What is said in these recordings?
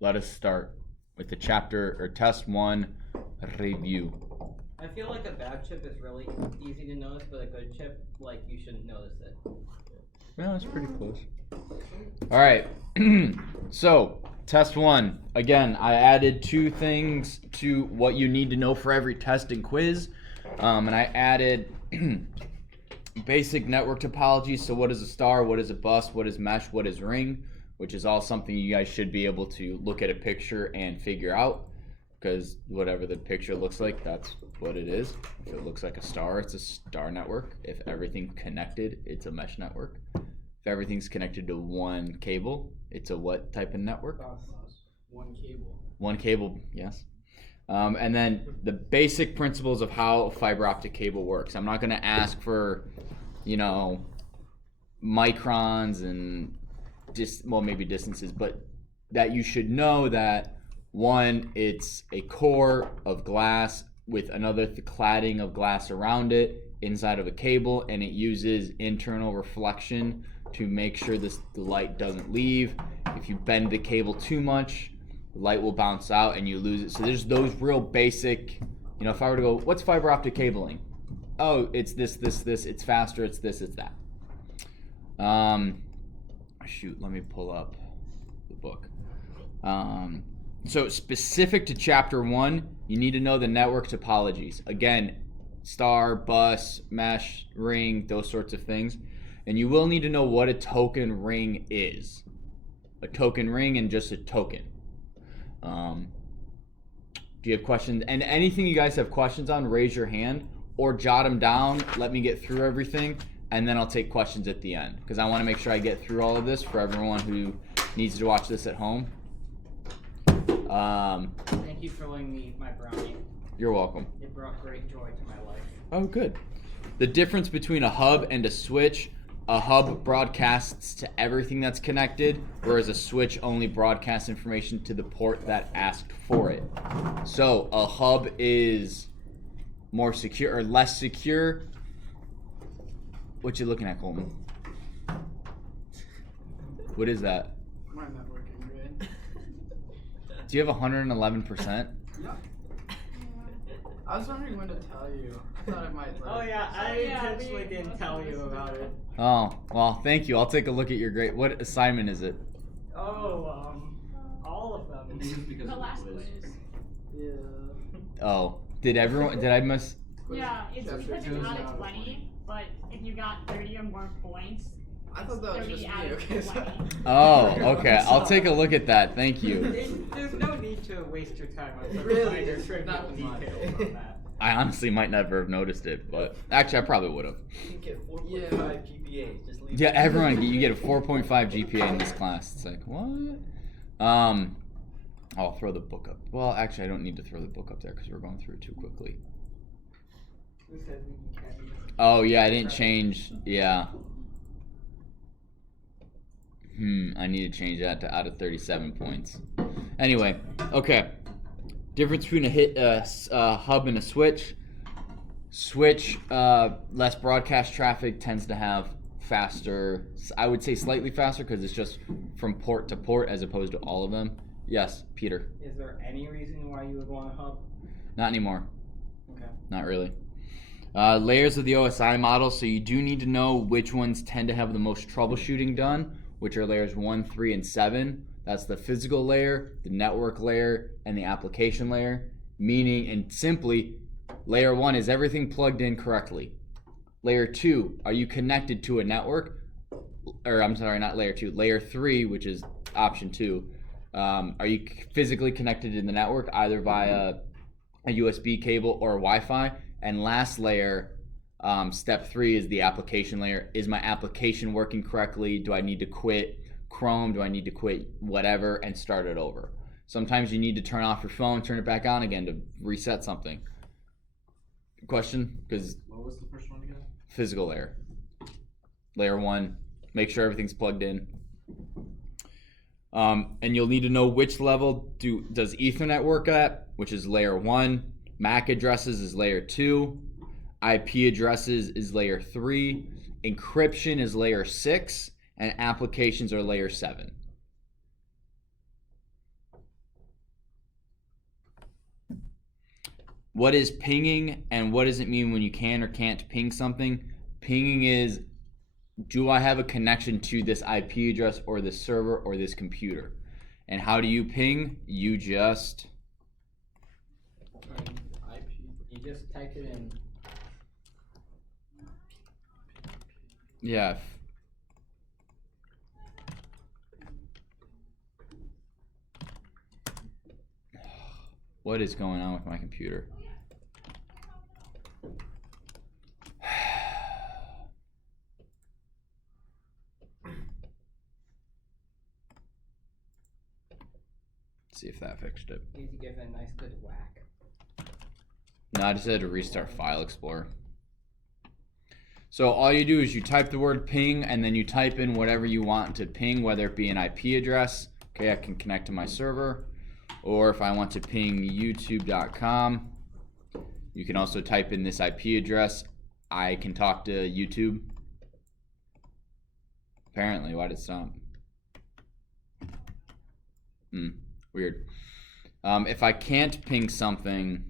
let us start with the chapter or test 1 review. I feel like a bad chip is really easy to notice, but a good chip, like, you shouldn't notice it. Yeah, that's pretty close. All right. So, test 1. Again, I added 2 things to what you need to know for every test and quiz. And I added basic network topology. So what is a star? What is a bus? What is mesh? What is ring? Which is all something you guys should be able to look at a picture and figure out. Because whatever the picture looks like, that's what it is. If it looks like a star, it's a star network. If everything's connected, it's a mesh network. If everything's connected to one cable, it's a what type of network? One cable. One cable, yes. And then the basic principles of how fiber optic cable works. I'm not going to ask for, microns and maybe distances, but that you should know that one, it's a core of glass with another cladding of glass around it inside of a cable, and it uses internal reflection to make sure the light doesn't leave. If you bend the cable too much, the light will bounce out and you lose it. So there's those real basic, if I were to go, what's fiber optic cabling? Oh, it's this, it's faster, it's this, it's that. Let me pull up the book. So specific to chapter 1, you need to know the network topologies. Again, star, bus, mesh, ring, those sorts of things. And you will need to know what a token ring is. A token ring and just a token. Do you have questions? And anything you guys have questions on, raise your hand or jot them down. Let me get through everything, and then I'll take questions at the end because I want to make sure I get through all of this for everyone who needs to watch this at home. Thank you for letting me eat my brownie. You're welcome. It brought great joy to my life. Oh, good. The difference between a hub and a switch: a hub broadcasts to everything that's connected, whereas a switch only broadcasts information to the port that asked for it. So a hub is more secure or less secure. What you looking at, Coleman? What is that? My networking grid. Do you have 111%? Yeah. I was wondering when to tell you. I thought I might. Oh yeah, I intentionally didn't tell you about it. Oh, well, thank you. I'll take a look at your grade. What assignment is it? Oh, all of them. The last quiz. Yeah. Oh, did I miss? Yeah, it's because it's out of 20, but if you got 30 or more points, I thought that was 30 just me. out of Okay. So. 20. Oh, okay. I'll take a look at that. Thank you. There's no need to waste your time on such Really? minor trivial Not much. details on that. I honestly might never have noticed it, but actually I probably would have. You can get 4.5 GPA. Just leave Yeah, everyone, you get a 4.5 GPA in this class. It's like, what? I'll throw the book up. Well, actually, I don't need to throw the book up there because we're going through it too quickly. Who said we can't? Oh, yeah, I didn't change. Yeah. I need to change that to out of 37 points. Anyway, okay. Difference between a hub and a switch. Switch, less broadcast traffic, tends to have faster, I would say slightly faster because it's just from port to port as opposed to all of them. Yes, Peter. Is there any reason why you would want a hub? Not anymore. Okay. Not really. Layers of the OSI model, so you do need to know which ones tend to have the most troubleshooting done, which are layers 1, 3, and 7. That's the physical layer, the network layer, and the application layer. Meaning, and simply, layer 1 is everything plugged in correctly. Layer 2, are you connected to a network? Or I'm sorry, not layer 2. Layer 3, which is option 2. Are you physically connected to the network, either via a USB cable or Wi-Fi? And last layer, step 3 is the application layer. Is my application working correctly? Do I need to quit Chrome? Do I need to quit whatever and start it over? Sometimes you need to turn off your phone, turn it back on again to reset something. Question? Because What was the first one again? physical layer. Layer 1, make sure everything's plugged in. And you'll need to know which level does Ethernet work at, which is layer 1. MAC addresses is layer 2. IP addresses is layer 3. Encryption is layer 6. And applications are layer 7. what is pinging and what does it mean when you can or can't ping something? Pinging is, do I have a connection to this IP address or this server or this computer? And how do you ping? You just type it in. Yeah. What is going on with my computer? See if that fixed it. You need to give it a nice good whack. No, I just had to restart File Explorer. So all you do is you type the word ping and then you type in whatever you want to ping, whether it be an IP address. Okay, I can connect to my server. Or if I want to ping youtube.com, you can also type in this IP address. I can talk to YouTube. Apparently, why did it stop? Weird. If I can't ping something,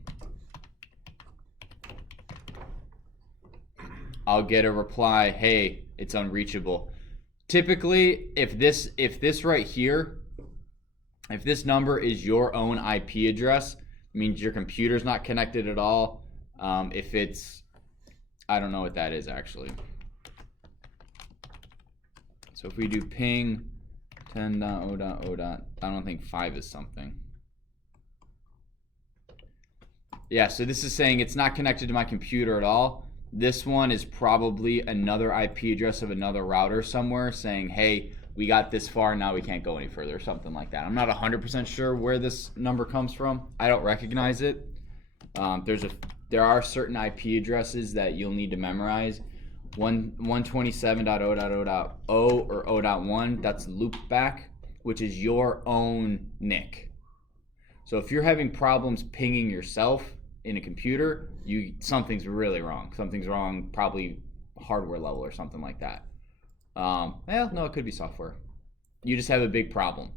I'll get a reply, hey, it's unreachable. Typically, if this right here, if this number is your own IP address, it means your computer's not connected at all. If it's, I don't know what that is actually. So if we do ping 10.0.0. I don't think 5 is something. Yeah, so this is saying it's not connected to my computer at all. This one is probably another IP address of another router somewhere saying, hey, we got this far, now we can't go any further, or something like that. I'm not 100% sure where this number comes from. I don't recognize it. There are certain IP addresses that you'll need to memorize. 127.0.0.0 or 0.1, that's loopback, which is your own NIC. So if you're having problems pinging yourself in a computer, something's really wrong. Something's wrong, probably hardware level or something like that. Well, no, it could be software. You just have a big problem.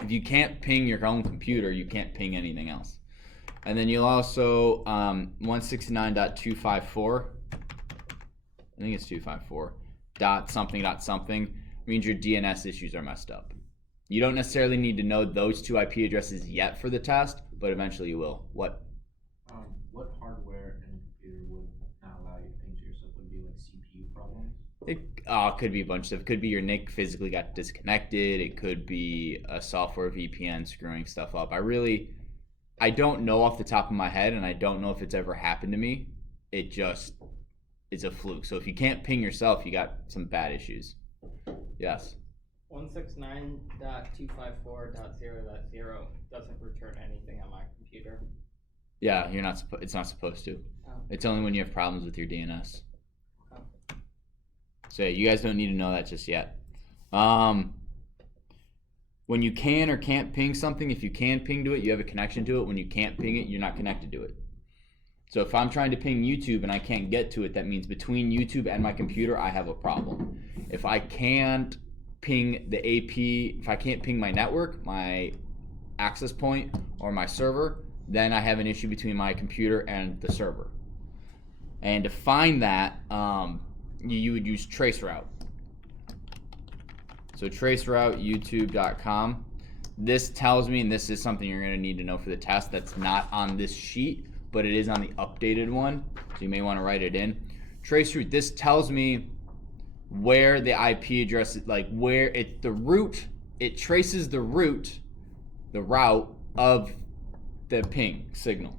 If you can't ping your own computer, you can't ping anything else. And then you'll also 169.254. I think it's 254. Dot something means your DNS issues are messed up. You don't necessarily need to know those two IP addresses yet for the test, but eventually you will. What? What hardware in a computer would not allow you to ping to yourself? Would it be like CPU problems? It could be a bunch of stuff. It could be your NIC physically got disconnected. It could be a software VPN screwing stuff up. I don't know off the top of my head, and I don't know if it's ever happened to me. It just is a fluke. So if you can't ping yourself, you got some bad issues. Yes. 169.254.0.0 doesn't return anything on my computer. Yeah, it's not supposed to. Oh. It's only when you have problems with your DNS. Oh. So yeah, you guys don't need to know that just yet. When you can or can't ping something, if you can ping to it, you have a connection to it. When you can't ping it, you're not connected to it. So if I'm trying to ping YouTube and I can't get to it, that means between YouTube and my computer, I have a problem. If I can't ping the AP, if I can't ping my network, my access point, or my server, then I have an issue between my computer and the server. And to find that, you would use traceroute. So traceroute youtube.com. This tells me, and this is something you're going to need to know for the test, that's not on this sheet, but it is on the updated one, so you may want to write it in. Traceroute, this tells me where the IP address, like where it traces the route of the ping signal.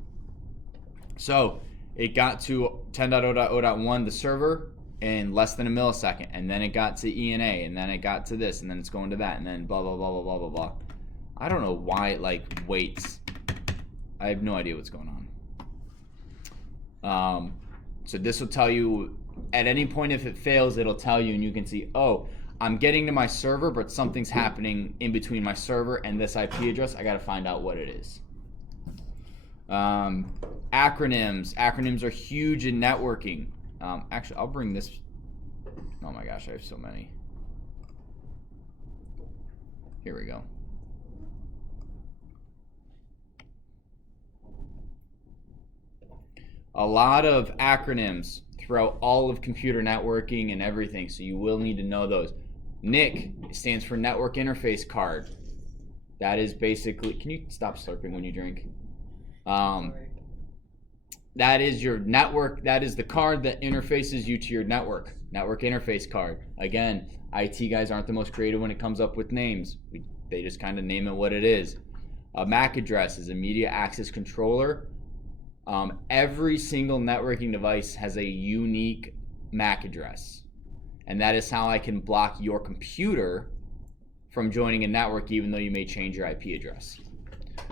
So it got to 10.0.0.1, the server, in less than a millisecond, and then it got to ENA, and then it got to this, and then it's going to that, and then blah blah blah blah blah blah blah. I don't know why it like waits. I have no idea what's going on. So this will tell you at any point if it fails, it'll tell you, and you can see, oh, I'm getting to my server, but something's happening in between my server and this IP address. I got to find out what it is. Acronyms are huge in networking. Actually, I'll bring this. Oh my gosh, I have so many. Here we go. a lot of acronyms throughout all of computer networking and everything, so you will need to know those. NIC stands for Network Interface Card. That is basically, can you stop slurping when you drink? That is your network, that is the card that interfaces you to your network. Network interface card. Again, IT guys aren't the most creative when it comes up with names. They just kind of name it what it is. A MAC address is a media access controller. Every single networking device has a unique MAC address. And that is how I can block your computer from joining a network even though you may change your IP address.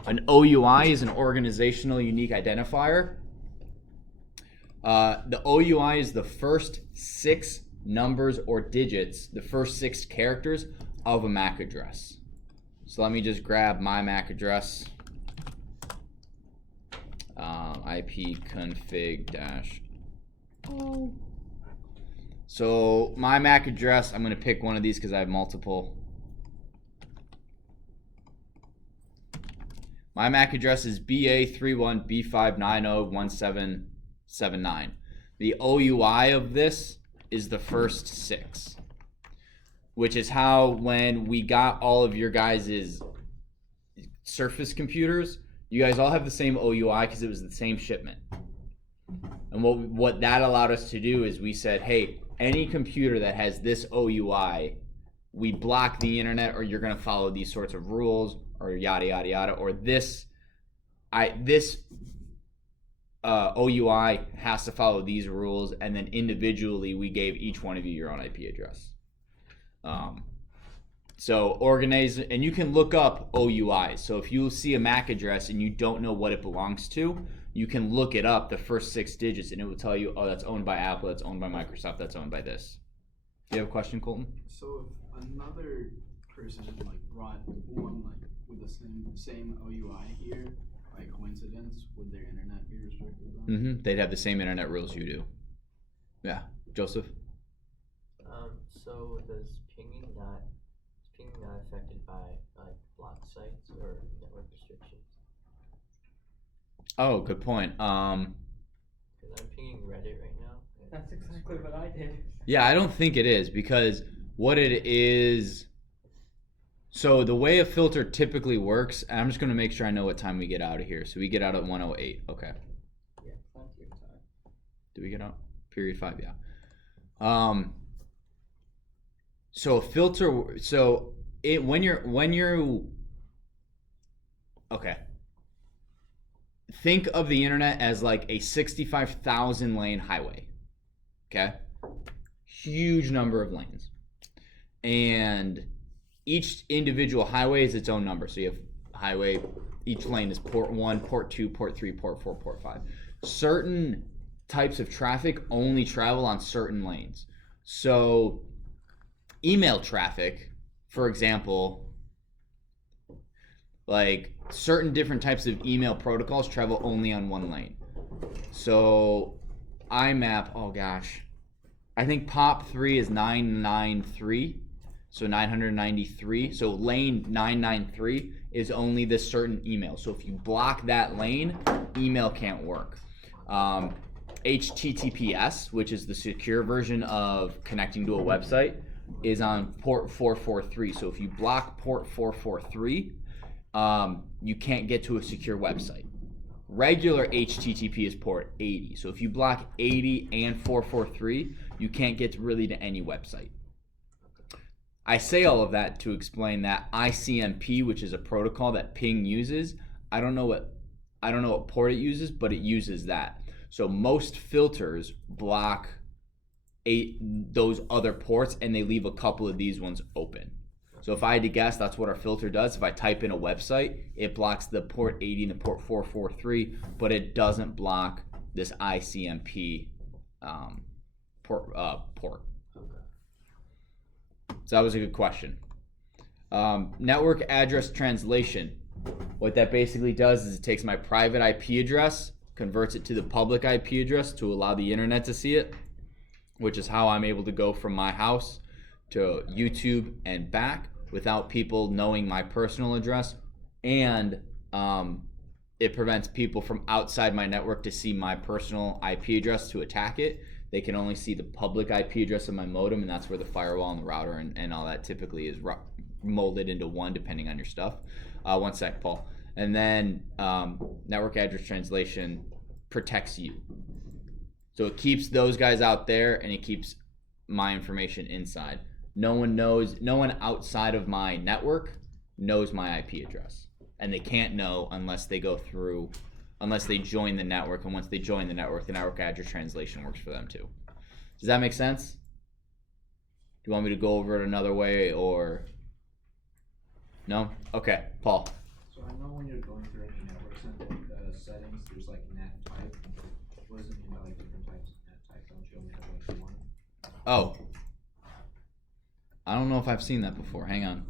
An OUI is an organizational unique identifier. The OUI is the first 6 numbers or digits, the first 6 characters of a MAC address. So let me just grab my MAC address. IPconfig -. So my MAC address, I'm going to pick one of these because I have multiple. My MAC address is BA31B5901779. The OUI of this is the first 6, which is how when we got all of your guys' Surface computers, you guys all have the same OUI because it was the same shipment. And what that allowed us to do is we said, hey, any computer that has this OUI, we block the internet, or you're going to follow these sorts of rules, or yada yada yada, or this OUI has to follow these rules, and then individually we gave each one of you your own IP address. So organize, and you can look up OUIs. So if you see a MAC address and you don't know what it belongs to, you can look it up, the first 6 digits, and it will tell you, oh, that's owned by Apple, that's owned by Microsoft, that's owned by this. Do you have a question, Colton? So if another person like brought one like with the same OUI here, by coincidence, would their internet be restricted then? They'd have the same internet rules you do. Yeah, Joseph. So does pinging not affected by like blocked sites or network restrictions? Oh, good point. Because I'm pinging Reddit right now. That's exactly what I did. Yeah, I don't think it is, because what it is, so the way a filter typically works, and I'm just going to make sure I know what time we get out of here. So we get out at 1:08. Okay. Yeah, plenty of time. Do we get out? Period 5, yeah. So a filter, so it when you're okay. Think of the internet as like a 65,000 lane highway. Okay? Huge number of lanes. And each individual highway is its own number. So you have highway, each lane is port 1, port 2, port 3, port 4, port 5. Certain types of traffic only travel on certain lanes. So email traffic, for example, like certain different types of email protocols travel only on one lane. So IMAP, oh gosh, I think POP3 is 993, so 993. So lane 993 is only this certain email. So if you block that lane, email can't work. HTTPS, which is the secure version of connecting to a website, is on port 443. So if you block port 443, you can't get to a secure website. Regular HTTP is port 80. So if you block 80 and 443, you can't get really to any website. I say all of that to explain that ICMP, which is a protocol that Ping uses, I don't know what port it uses, but it uses that. So most filters block those other ports, and they leave a couple of these ones open. So if I had to guess, that's what our filter does. If I type in a website, it blocks the port 80 and the port 443, but it doesn't block this ICMP port. So that was a good question. Network address translation. What that basically does is it takes my private IP address, converts it to the public IP address to allow the internet to see it, which is how I'm able to go from my house to YouTube and back without people knowing my personal address and it prevents people from outside my network to see my personal IP address to attack it. They can only see the public IP address of my modem, and that's where the firewall and the router and all that typically is molded into one, depending on your stuff. One sec, Paul. And then network address translation protects you. So it keeps those guys out there, and it keeps my information inside. No one outside of my network knows my IP address. And they can't know unless they join the network. And once they join the network address translation works for them too. Does that make sense? Do you want me to go over it another way, or no? Okay, Paul. So I know when you're going through any network settings, there's like net type. What does it mean by like different types of net type? Don't you only have like one? Oh. I don't know if I've seen that before. Hang on.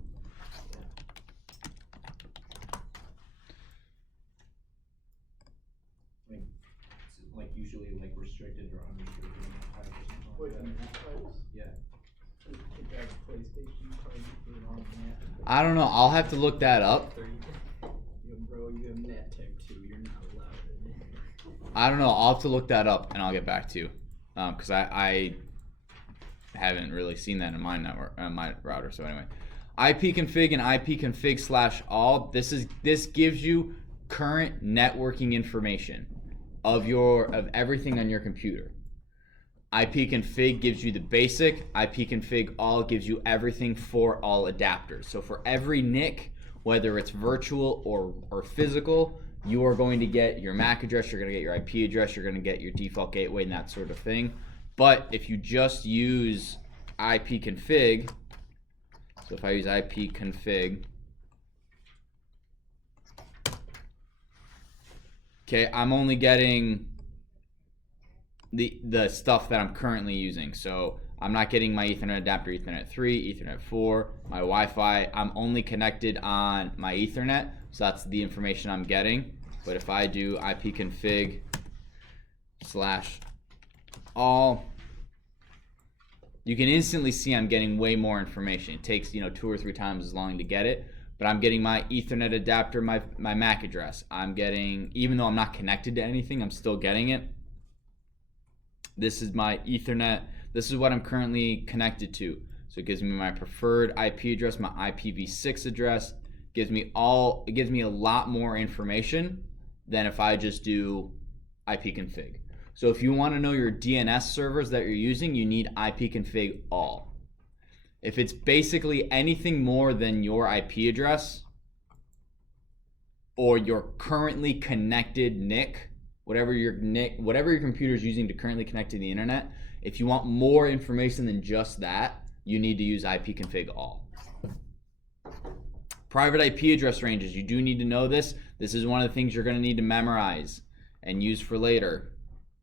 Like usually like restricted or unrestricted net type or something like that. Net types? Yeah. Take that PlayStation card, you put it on net. I don't know. I'll have to look that up. Yo, bro, you have net type 2, you're not allowed in it. I don't know. I'll have to look that up, and I'll get back to you. Because I haven't really seen that in my network, my router. So anyway, IPconfig and IPconfig/all. This gives you current networking information of everything on your computer. IPconfig gives you the basic. IPconfig all gives you everything for all adapters. So for every NIC, whether it's virtual or physical, you are going to get your MAC address, you're going to get your IP address, you're going to get your default gateway and that sort of thing. But if you just use IPconfig, so if I use IPconfig, okay, I'm only getting the stuff that I'm currently using. So I'm not getting my Ethernet adapter, Ethernet 3, Ethernet 4, my Wi-Fi. I'm only connected on my Ethernet, so that's the information I'm getting. But if I do IPconfig/all, you can instantly see I'm getting way more information. It takes 2 or 3 times as long to get it, but I'm getting my Ethernet adapter, my MAC address. I'm getting, even though I'm not connected to anything, I'm still getting it. This is my Ethernet. This is what I'm currently connected to. So it gives me my preferred IP address, my IPv6 address. It gives me a lot more information than if I just do IPconfig. So if you want to know your DNS servers that you're using, you need IPconfig all. If it's basically anything more than your IP address or your currently connected NIC, whatever your computer is using to currently connect to the internet, if you want more information than just that, you need to use IPconfig all. Private IP address ranges, you do need to know this. This is one of the things you're going to need to memorize and use for later.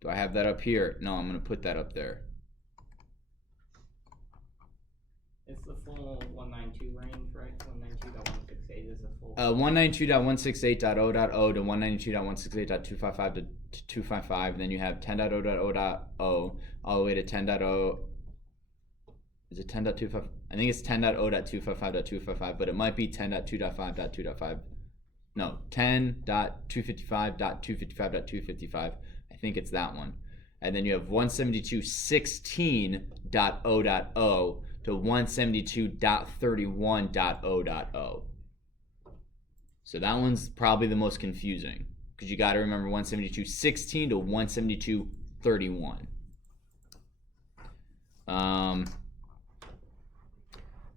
Do I have that up here? No, I'm going to put that up there. It's the full 192 range, right? 192.168 is the full. 192.168.0.0 to 192.168.255 to 255. Then you have 10.0.0.0 all the way to 10.0. Is it 10.25? I think it's 10.0.255.255, but it might be 10.2.5.2.5. No, 10.255.255.255. I think it's that one. And then you have 172.16.0.0 to 172.31.0.0. So that one's probably the most confusing because you got to remember 172.16 to 172.31.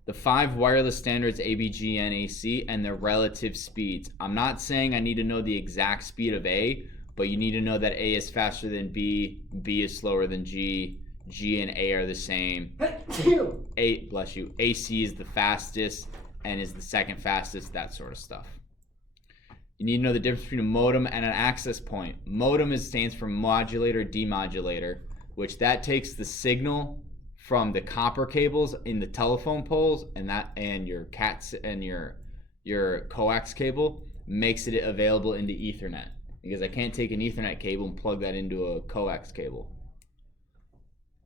The 5 wireless standards ABG and AC and their relative speeds. I'm not saying I need to know the exact speed of A, but you need to know that A is faster than B, B is slower than G, G and A are the same. Bless you. AC is the fastest and is the second fastest, that sort of stuff. You need to know the difference between a modem and an access point. Modem stands for modulator demodulator, which that takes the signal from the copper cables in the telephone poles and your CAT and your coax cable makes it available into Ethernet, because I can't take an Ethernet cable and plug that into a coax cable.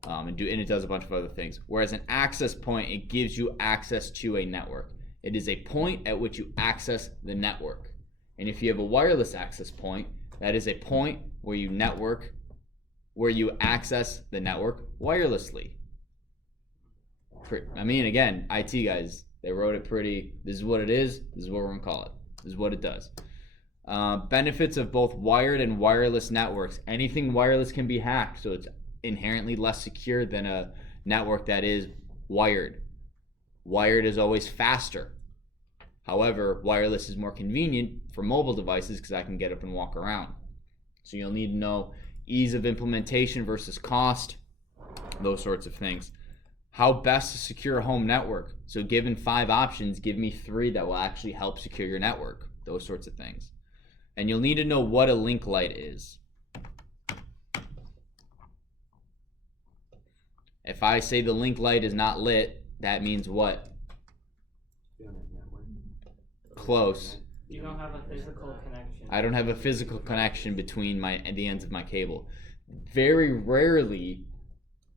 And it does a bunch of other things. Whereas an access point, it gives you access to a network. It is a point at which you access the network. And if you have a wireless access point, that is a point where you access the network wirelessly. I mean, again, IT guys, they wrote it pretty. This is what it is. This is what we're going to call it. This is what it does. Benefits of both wired and wireless networks. Anything wireless can be hacked, so it's inherently less secure than a network that is wired. Wired is always faster. However, wireless is more convenient for mobile devices because I can get up and walk around. So you'll need to know ease of implementation versus cost, those sorts of things. How best to secure a home network. So given 5 options, give me 3 that will actually help secure your network, those sorts of things. And you'll need to know what a link light is. If I say the link light is not lit, that means what? Close. You don't have a physical connection. I don't have a physical connection between the ends of my cable. Very rarely,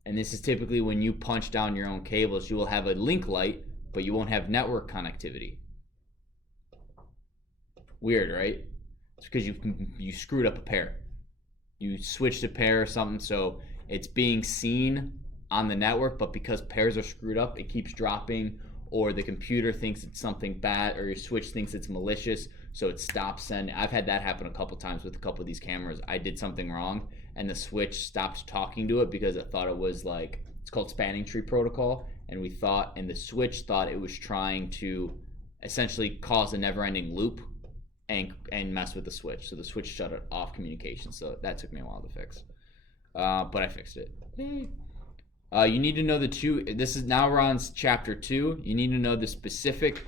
and this is typically when you punch down your own cables, you will have a link light, but you won't have network connectivity. Weird, right? It's because you screwed up a pair. You switched a pair or something, so it's being seen on the network, but because pairs are screwed up, it keeps dropping, or the computer thinks it's something bad, or your switch thinks it's malicious, so it stops sending. I've had that happen a couple times with a couple of these cameras. I did something wrong, and the switch stopped talking to it because it thought it was like, it's called spanning tree protocol, and the switch thought it was trying to essentially cause a never-ending loop and mess with the switch. So the switch shut it off communication. So that took me a while to fix, but I fixed it. Yay. You need to know the two. This is now we're on chapter 2. You need to know the specific,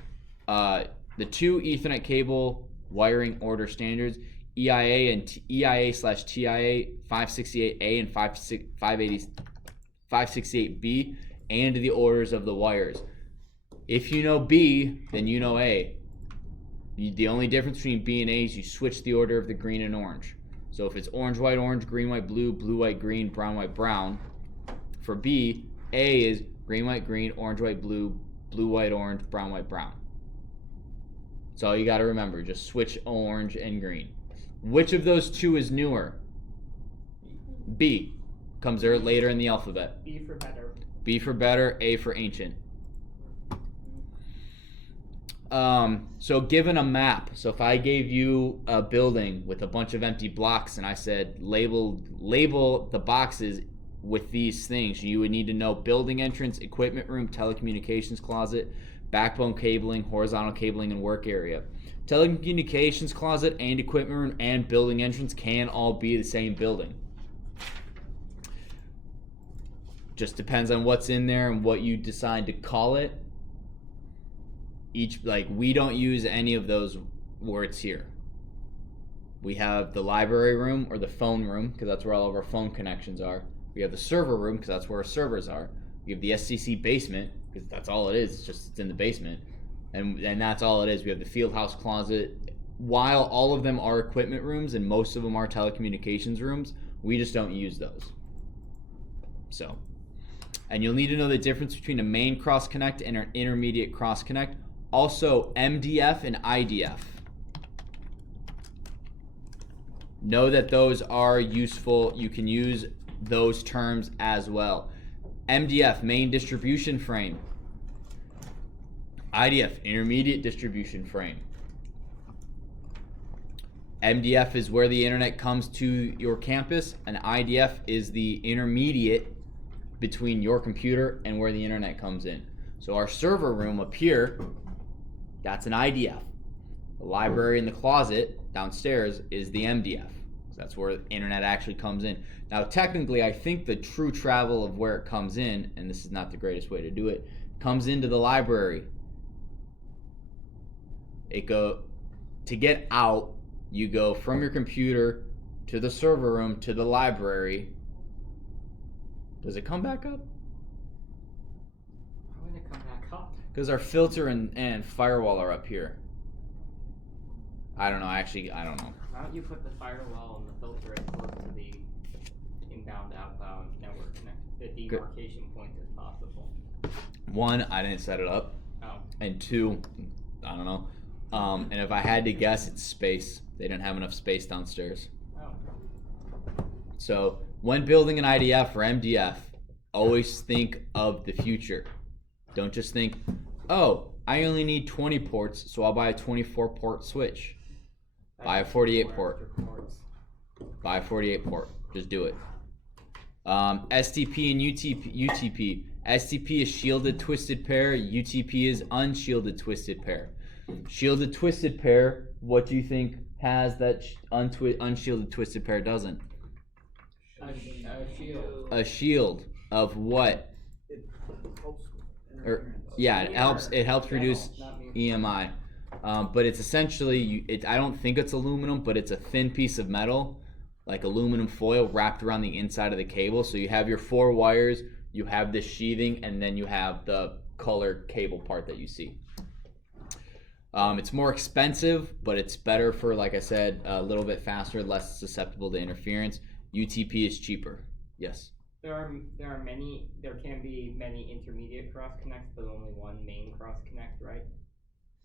the 2 Ethernet cable wiring order standards: EIA and EIA/TIA 568A and 568B, and the orders of the wires. If you know B, then you know A. The only difference between B and A is you switch the order of the green and orange. So if it's orange, white, orange, green, white, blue, blue, white, green, brown, white, brown. For B, A is green, white, green, orange, white, blue, blue, white, orange, brown, white, brown. That's all you got to remember. Just switch orange and green. Which of those 2 is newer? B. Comes there later in the alphabet. B for better. B for better, A for ancient. So given a map, so if I gave you a building with a bunch of empty blocks and I said label the boxes with these things, you would need to know building entrance, equipment room, telecommunications closet, backbone cabling, horizontal cabling, and work area. Telecommunications closet and equipment room and building entrance can all be the same building. Just depends on what's in there and what you decide to call it. We don't use any of those words here. We have the library room or the phone room because that's where all of our phone connections are. We have the server room because that's where our servers are. We have the SCC basement because that's all it is. It's in the basement, and that's all it is. We have the field house closet. While all of them are equipment rooms and most of them are telecommunications rooms, we just don't use those. So, and you'll need to know the difference between a main cross connect and an intermediate cross connect. Also, MDF and IDF. Know that those are useful. You can use those terms as well. MDF, main distribution frame. IDF, intermediate distribution frame. MDF is where the internet comes to your campus, and IDF is the intermediate between your computer and where the internet comes in. So our server room up here, that's an IDF. The library in the closet downstairs is the MDF. So that's where the internet actually comes in. Now, technically, I think the true travel of where it comes in, and this is not the greatest way to do it, comes into the library. To get out, you go from your computer to the server room to the library. Does it come back up? Why would it come back up? Because our filter and firewall are up here. I don't know. Actually, I don't know. Why don't you put the firewall and the filter as close to the inbound, outbound network the demarcation point as possible? 1, I didn't set it up. Oh. And 2, I don't know. And if I had to guess, it's space. They didn't have enough space downstairs. Oh. So when building an IDF or MDF, always think of the future. Don't just think, oh, I only need 20 ports, so I'll buy a 24 port switch. Buy a 48 port. Buy a 48 port. Just do it. STP and UTP. STP is shielded twisted pair. UTP is unshielded twisted pair. Shielded twisted pair, what do you think has that unshielded twisted pair doesn't? A shield. A shield of what? Yeah, it helps reduce EMI. But it's essentially, I don't think it's aluminum, but it's a thin piece of metal, like aluminum foil wrapped around the inside of the cable. So you have your 4 wires, you have this sheathing, and then you have the colored cable part that you see. It's more expensive, but it's better for, like I said, a little bit faster, less susceptible to interference. UTP is cheaper. Yes. There can be many intermediate cross connects, but only one main cross connect, right?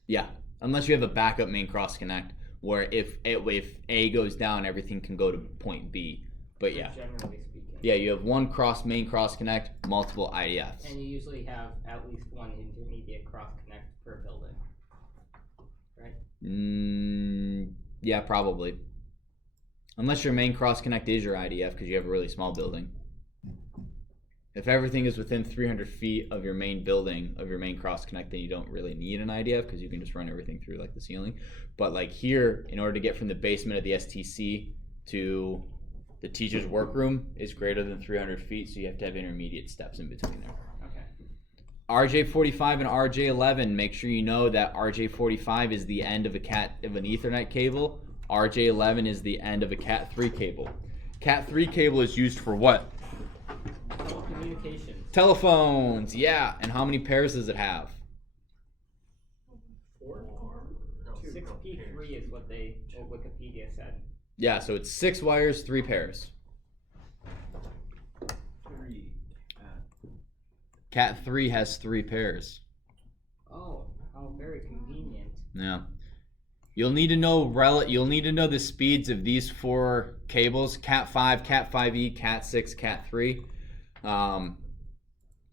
Yeah, unless you have a backup main cross connect, where if A goes down, everything can go to point B. But yeah, generally speaking. Yeah, you have one main cross connect, multiple IDFs. And you usually have at least one intermediate cross connect per building, right? Yeah, probably. Unless your main cross connect is your IDF, because you have a really small building. If everything is within 300 feet of your main building, of your main cross connect, then you don't really need an IDF, because you can just run everything through like the ceiling. But like here, in order to get from the basement of the STC to the teacher's workroom is greater than 300 feet, so you have to have intermediate steps in between there. Okay. RJ45 and RJ11, make sure you know that RJ45 is the end of an Ethernet cable. RJ11 is the end of a Cat3 cable. Cat3 cable is used for what? Telecommunications. Telephones, yeah. And how many pairs does it have? 4? 6P3 is what Wikipedia said. Yeah, so it's 6 wires, 3 pairs. 3. Cat3 has 3 pairs. Oh, how very convenient. Yeah. You'll need to know the speeds of these 4 cables: Cat5, Cat5e, Cat6, Cat3.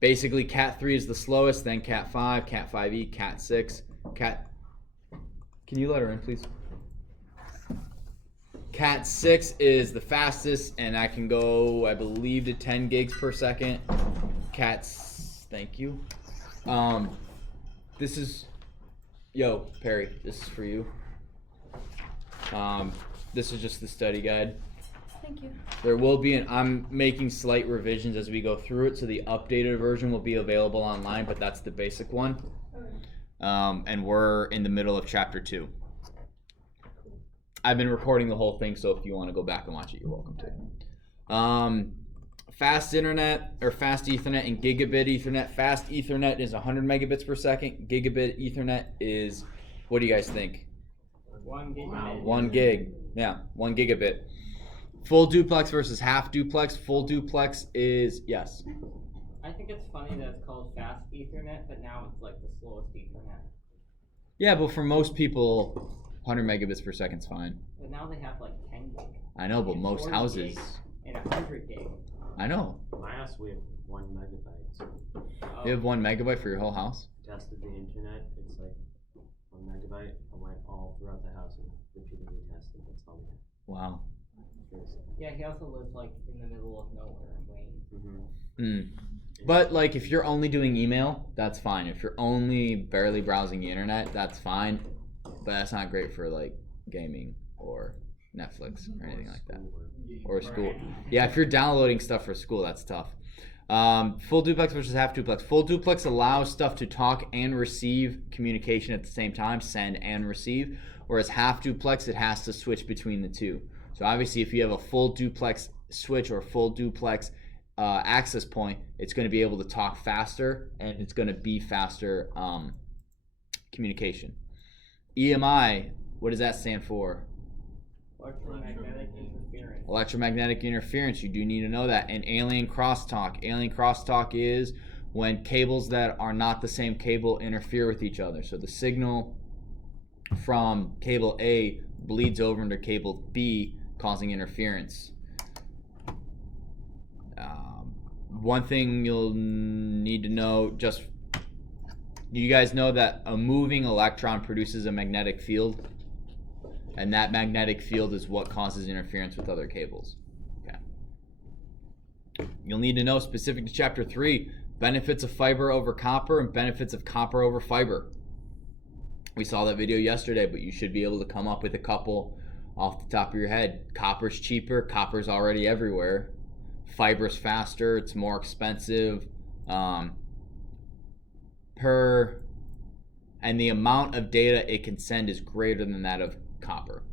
Basically, Cat3 is the slowest, then Cat5, Cat5e, Cat6, Can you let her in, please? Cat6 is the fastest, and that can go, I believe, to 10 gigs per second. Thank you. This is, Perry, this is for you. This is just the study guide. Thank you. There will be I'm making slight revisions as we go through it, so the updated version will be available online, but that's the basic one. And we're in the middle of chapter 2. I've been recording the whole thing, so if you want to go back and watch it, you're welcome to. Fast internet, or fast Ethernet and gigabit Ethernet. Fast Ethernet is 100 megabits per second. Gigabit Ethernet is, what do you guys think? 1 gigabit. 1 gig. Yeah, 1 gigabit. Full duplex versus half duplex. Full duplex is, yes. I think it's funny that it's called fast Ethernet, but now it's like the slowest Ethernet. Yeah, but for most people, 100 megabits per second is fine. But now they have like 10 gig. I know, but and most 40 houses. gig and 100 gig. I know. My house, we have 1 megabyte. So You have 1 megabyte for your whole house? tested the internet. It's like 1 megabyte. I went all throughout the house and repeatedly tested. That's all we have. Wow. Yeah, he also lives like in the middle of nowhere in Wayne. But like, if you're only doing email, that's fine. If you're only barely browsing the internet, that's fine. But that's not great for like gaming or Netflix or anything like that. Or school. Yeah, if you're downloading stuff for school, that's tough. Full duplex versus half duplex. Full duplex allows stuff to talk and receive communication at the same time, send and receive. Whereas half duplex, it has to switch between the two. So obviously, if you have a full duplex switch or full duplex access point, it's going to be able to talk faster, and it's going to be faster communication. EMI, what does that stand for? Electromagnetic interference. Electromagnetic interference, you do need to know that. And alien crosstalk. Alien crosstalk is when cables that are not the same cable interfere with each other. So the signal from cable A bleeds over into cable B, causing interference. One thing you'll need to know, just, you guys know that a moving electron produces a magnetic field, and that magnetic field is what causes interference with other cables. Okay. You'll need to know, specific to chapter 3, benefits of fiber over copper and benefits of copper over fiber. We saw that video yesterday, but you should be able to come up with a couple off the top of your head. Copper's cheaper, copper's already everywhere. Fiber's faster, it's more expensive. And the amount of data it can send is greater than that of copper.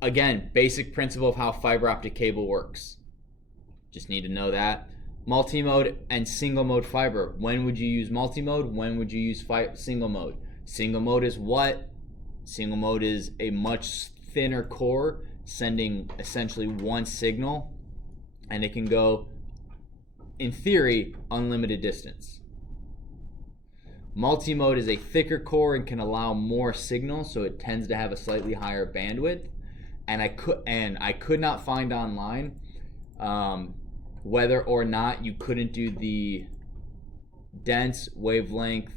Again, basic principle of how fiber optic cable works. Just need to know that. Multimode and single mode fiber. When would you use multimode? When would you use single mode? Single mode is what? Single mode is a much thinner core sending essentially one signal, and it can go, in theory, unlimited distance. Multimode is a thicker core and can allow more signal, so it tends to have a slightly higher bandwidth. And I could not find online whether or not you couldn't do the dense wavelength.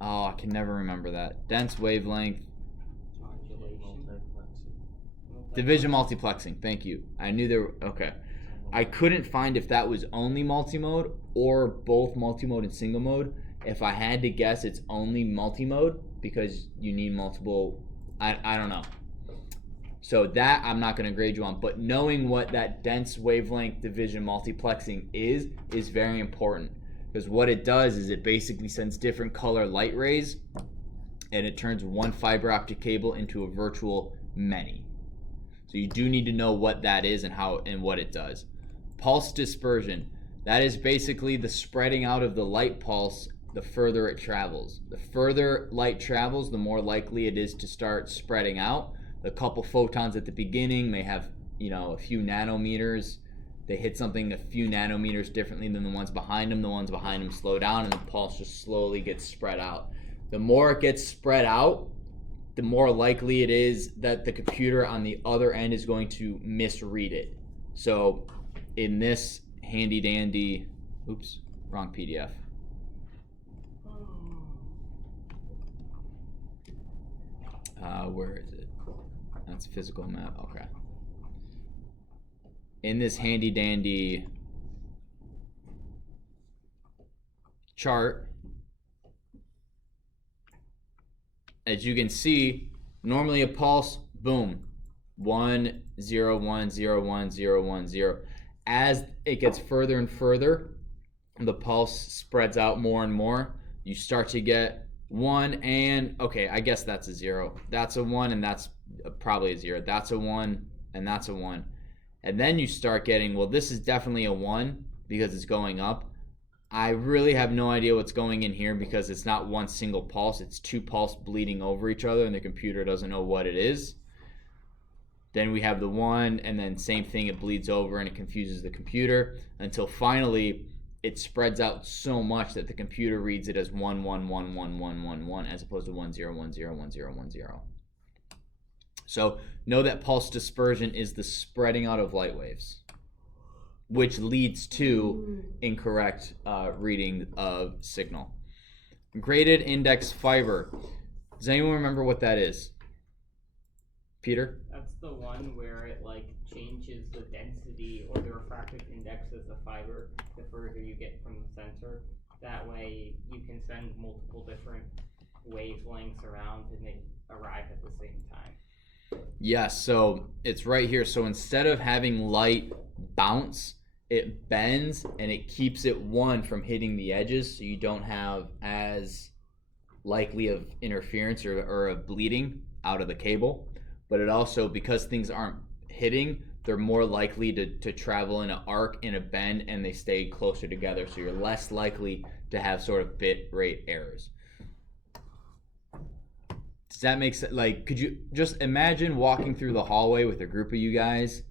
Oh, I can never remember that. Dense wavelength division multiplexing. Thank you. I knew there were, okay. I couldn't find if that was only multimode or both multimode and single mode. If I had to guess, it's only multimode because you need multiple. I don't know. So that I'm not going to grade you on, but knowing what that dense wavelength division multiplexing is very important, because what it does is it basically sends different color light rays and it turns one fiber optic cable into a virtual many. So you do need to know what that is and how and what it does. Pulse dispersion. That is basically the spreading out of the light pulse the further it travels. The further light travels, the more likely it is to start spreading out. The couple photons at the beginning may have, a few nanometers. They hit something a few nanometers differently than the ones behind them. The ones behind them slow down and the pulse just slowly gets spread out. The more it gets spread out, the more likely it is that the computer on the other end is going to misread it. So in this handy dandy, oops, wrong PDF. Where is it? That's physical map, okay. In this handy dandy chart, as you can see, normally a pulse, boom, 1 0 1 0 1 0 1 0. As it gets further and further, the pulse spreads out more and more. You start to get 1 and, okay, I guess that's a 0. That's a 1 and that's probably a 0. That's a 1 and that's a 1. And then you start getting, well, this is definitely a 1 because it's going up. I really have no idea what's going in here because it's not one single pulse. It's two pulses bleeding over each other and the computer doesn't know what it is. Then we have the 1 and then same thing, it bleeds over and it confuses the computer until finally it spreads out so much that the computer reads it as 1 1 1 1 1 1 1 as opposed to 1 0 1 0 1 0 1 0. So know that pulse dispersion is the spreading out of light waves, which leads to incorrect reading of signal. Graded index fiber. Does anyone remember what that is? Peter? That's the one where it changes the density or the refractive index of the fiber the further you get from the sensor. That way you can send multiple different wavelengths around and they arrive at the same time. Yes, so it's right here. So instead of having light bounce, it bends and it keeps it from hitting the edges, so you don't have as likely of interference or of bleeding out of the cable. But it also, because things aren't hitting, they're more likely to travel in an arc, in a bend, and they stay closer together, so you're less likely to have sort of bit rate errors. Does that make sense? Could you just imagine walking through the hallway with a group of you guys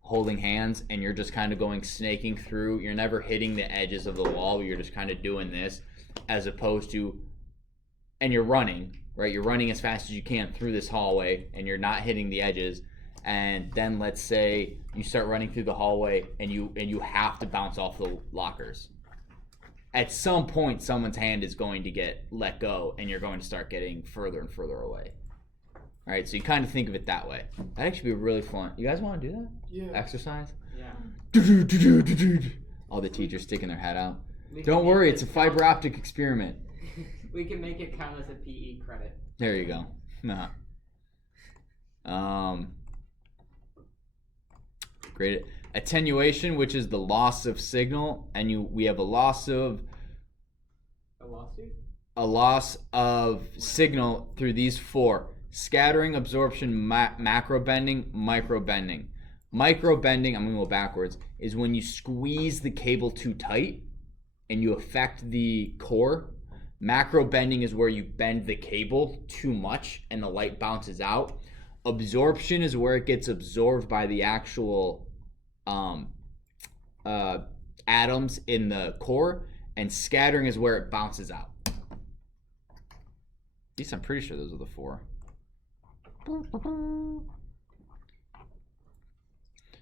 holding hands and you're just kind of snaking through, you're never hitting the edges of the wall, you're just kind of doing this, as opposed to, and you're running, right? You're running as fast as you can through this hallway and you're not hitting the edges. And then let's say you start running through the hallway and you have to bounce off the lockers. At some point, someone's hand is going to get let go and you're going to start getting further and further away. All right, so you kind of think of it that way. That'd actually be really fun. You guys want to do that? Yeah. Exercise? Yeah. All the teachers sticking their head out. We Don't can worry, make it's a it fiber optic experiment. We can make it count as a PE credit. There you go. Great. Attenuation, which is the loss of signal, and we have a loss of A lawsuit? Signal through these four: scattering, absorption, macro bending, micro bending. Micro bending, I'm gonna go backwards, is when you squeeze the cable too tight and you affect the core. Macro bending is where you bend the cable too much and the light bounces out. Absorption is where it gets absorbed by the actual atoms in the core, and scattering is where it bounces out. At least I'm pretty sure those are the four.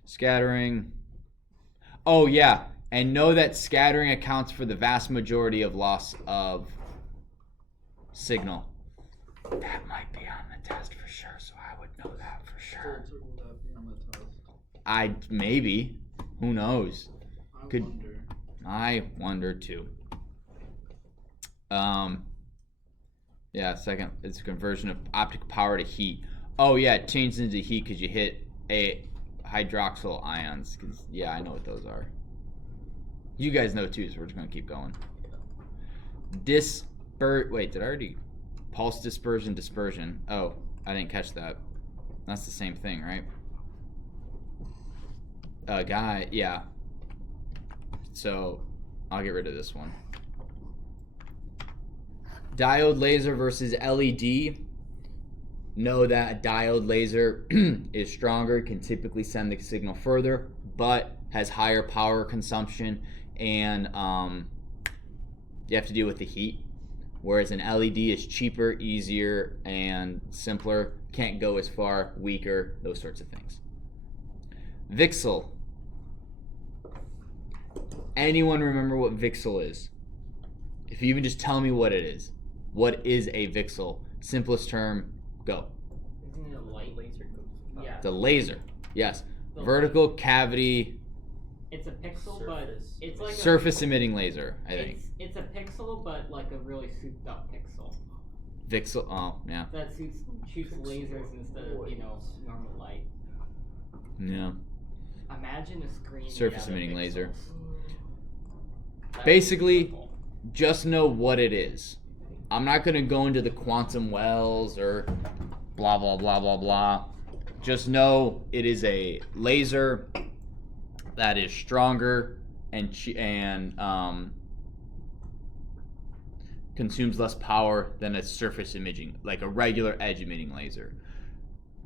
Scattering. Oh yeah, and know that scattering accounts for the vast majority of loss of signal. That might be on the test for sure, so I would know that for sure. Maybe. Who knows? I wonder too. Yeah, second, it's a conversion of optic power to heat. Oh yeah, it changes into heat because you hit a hydroxyl ions. Cause yeah, I know what those are. You guys know too, so we're just gonna keep going. Wait, did I already? Pulse dispersion, dispersion. Oh, I didn't catch that. That's the same thing, right? Yeah. So, I'll get rid of this one. Diode laser versus LED. Know that a diode laser is stronger, can typically send the signal further, but has higher power consumption, and you have to deal with the heat. Whereas an LED is cheaper, easier, and simpler. Can't go as far, weaker, those sorts of things. VCSEL. Anyone remember what VCSEL is? If you even just tell me what it is. What is a VCSEL? Simplest term, go. Isn't it a light laser? Yeah. The laser, yes. The Vertical cavity. It's a pixel, but it's like surface emitting laser, I think. It's a pixel, but like a really souped up pixel. VCSEL, oh, yeah. That shoots lasers instead of, normal light. Yeah. Imagine a screen. Surface made out of emitting laser. pixels. That'd Basically, be beautiful. just know what it is. I'm not going to go into the quantum wells or blah, blah, blah, blah, blah. Just know it is a laser that is stronger and consumes less power than a surface imaging, like a regular edge emitting laser.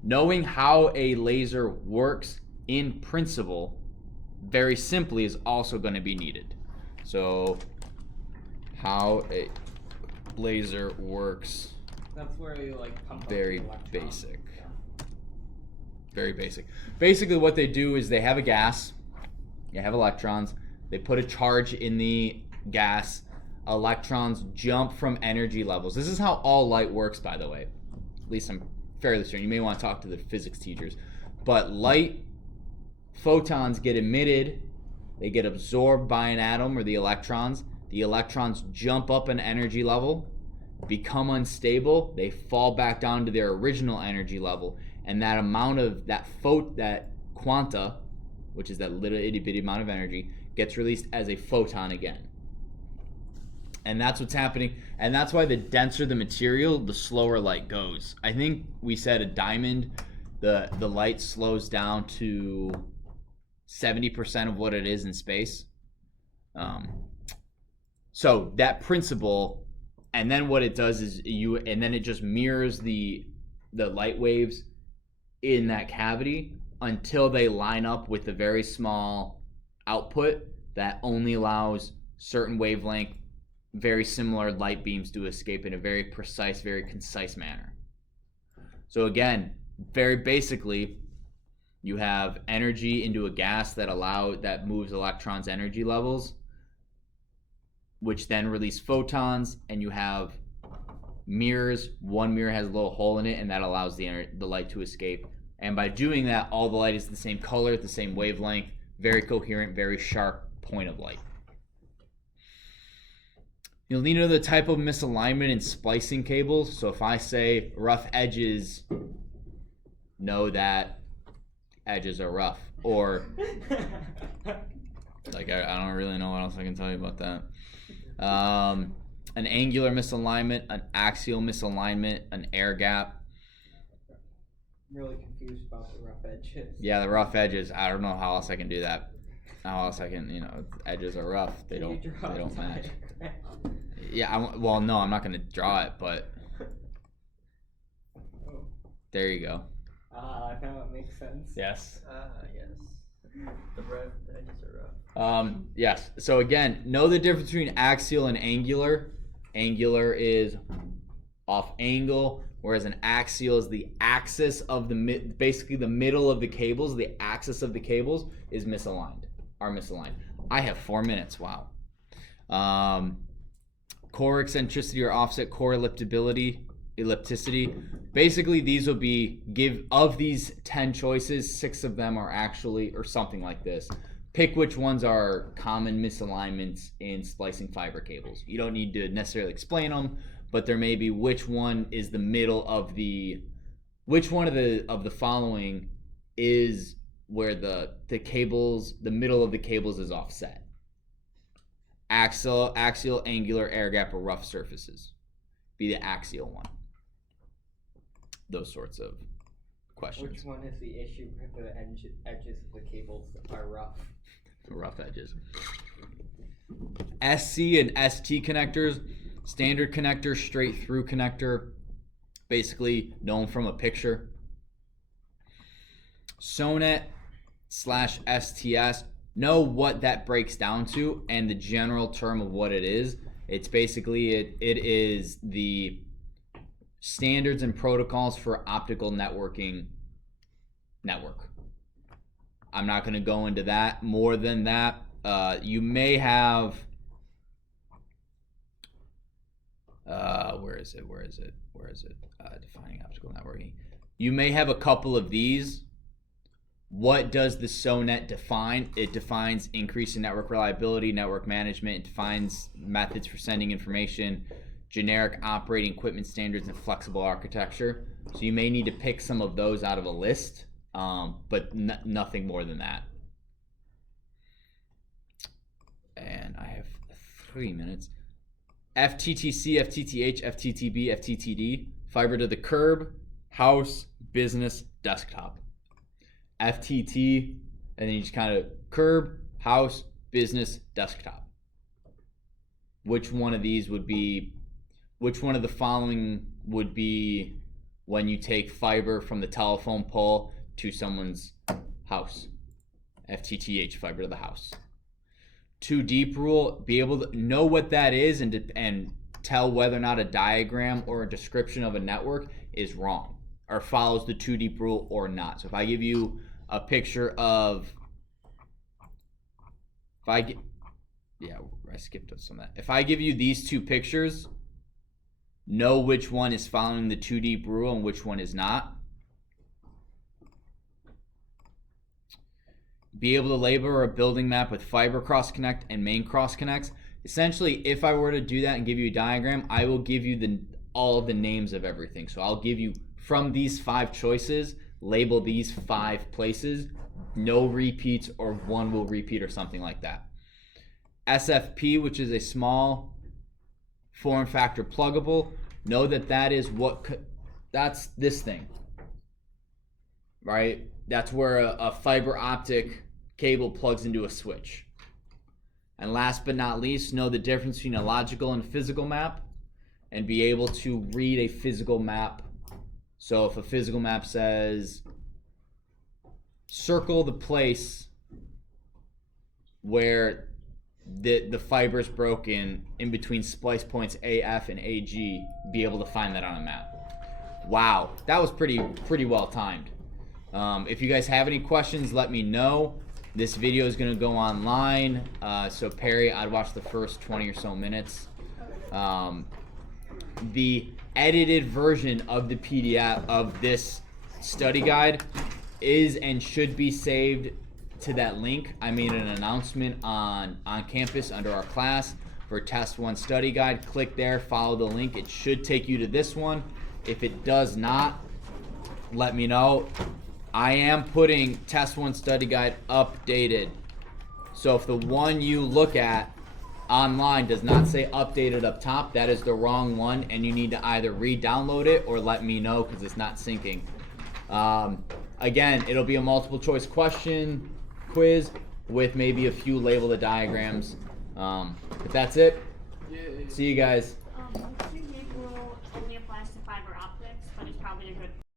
Knowing how a laser works in principle, very simply, is also going to be needed. So, how a laser works. That's where you pump up Very the electrons. basic. Very basic. Basically, what they do is they have a gas. You have electrons. They put a charge in the gas. Electrons jump from energy levels. This is how all light works, by the way. At least I'm fairly certain. You may want to talk to the physics teachers. But light photons get emitted. They get absorbed by an atom or the electrons. The electrons jump up an energy level, become unstable. They fall back down to their original energy level. And that amount of that quanta, which is that little itty bitty amount of energy, gets released as a photon again. And that's what's happening. And that's why the denser the material, the slower light goes. I think we said a diamond, the light slows down to 70% of what it is in space. So that principle, and then what it does is and then it just mirrors the light waves in that cavity until they line up with a very small output that only allows certain wavelength very similar light beams to escape in a very precise, very concise manner. So again, very basically, you have energy into a gas that moves electrons' energy levels, which then release photons, and you have mirrors. One mirror has a little hole in it, and that allows the light to escape. And by doing that, all the light is the same color, the same wavelength, very coherent, very sharp point of light. You'll need to know the type of misalignment in splicing cables. So if I say rough edges, know that edges are rough. Or, like, I don't really know what else I can tell you about that. An angular misalignment, an axial misalignment, an air gap. I'm really confused about the rough edges. Yeah, the rough edges. I don't know how else I can do that. How else I can, edges are rough. They don't match. Yeah, well, no, I'm not going to draw it, but there you go. Now it makes sense. Yes. Yes. The edges are rough. Yes. So again, know the difference between axial and angular. Angular is off angle, whereas an axial is the axis of basically the middle of the cables. The axis of the cables is misaligned. I have 4 minutes. Wow. Core eccentricity or offset core ellipticity. Basically, these will be, of these 10 choices, 6 of them are actually, or something like this. Pick which ones are common misalignments in splicing fiber cables. You don't need to necessarily explain them, but there may be which one is the middle of which one of the following is where the middle of the cables is offset. Axial, angular, air gap, or rough surfaces. Be the axial one. Those sorts of questions. Which one is the issue with the edges of the cables are rough? Rough edges. SC and ST connectors. Standard connector, straight through connector. Basically known from a picture. SONET/STS. Know what that breaks down to and the general term of what it is. It's basically it is the standards and protocols for optical network. I'm not going to go into that more than that. You may have where is it? Defining optical networking. You may have a couple of these. What does the SONET define? It defines increase in network reliability, network management. It defines methods for sending information, generic operating equipment standards, and flexible architecture. So you may need to pick some of those out of a list, but nothing more than that. And I have 3 minutes. FTTC, FTTH, FTTB, FTTD, fiber to the curb, house, business, desktop. FTT, and then you just kind of curb, house, business, desktop. Which one of the following would be when you take fiber from the telephone pole to someone's house? FTTH, fiber to the house. Too deep rule, be able to know what that is and tell whether or not a diagram or a description of a network is wrong or follows the too deep rule or not. So if I give you a picture of, I skipped some of that. If I give you these two pictures, know which one is following the too deep rule and which one is not. Be able to label a building map with fiber cross connect and main cross connects. Essentially, if I were to do that and give you a diagram, I will give you all of the names of everything. So I'll give you, from these 5 choices, label these 5 places, no repeats, or one will repeat or something like that. SFP, which is a small form factor pluggable, know that is that's this thing, right? That's where a fiber optic cable plugs into a switch. And last but not least, know the difference between a logical and a physical map and be able to read a physical map. So if a physical map says circle the place where the fiber's broken in between splice points AF and AG, be able to find that on a map. Wow, that was pretty well timed. If you guys have any questions, let me know. This video is gonna go online, so Perry, I'd watch the first 20 or so minutes. The edited version of the PDF of this study guide is and should be saved to that link. I made an announcement on campus under our class for test 1 study guide. Click there, follow the link. It should take you to this one. If it does not, let me know. I am putting test 1 study guide updated. So if the one you look at online does not say updated up top, that is the wrong one, and you need to either re-download it or let me know because it's not syncing. Again, it'll be a multiple choice question quiz with maybe a few label the diagrams. But that's it. See you guys. This rule only applies to fiber optics, but it's probably a good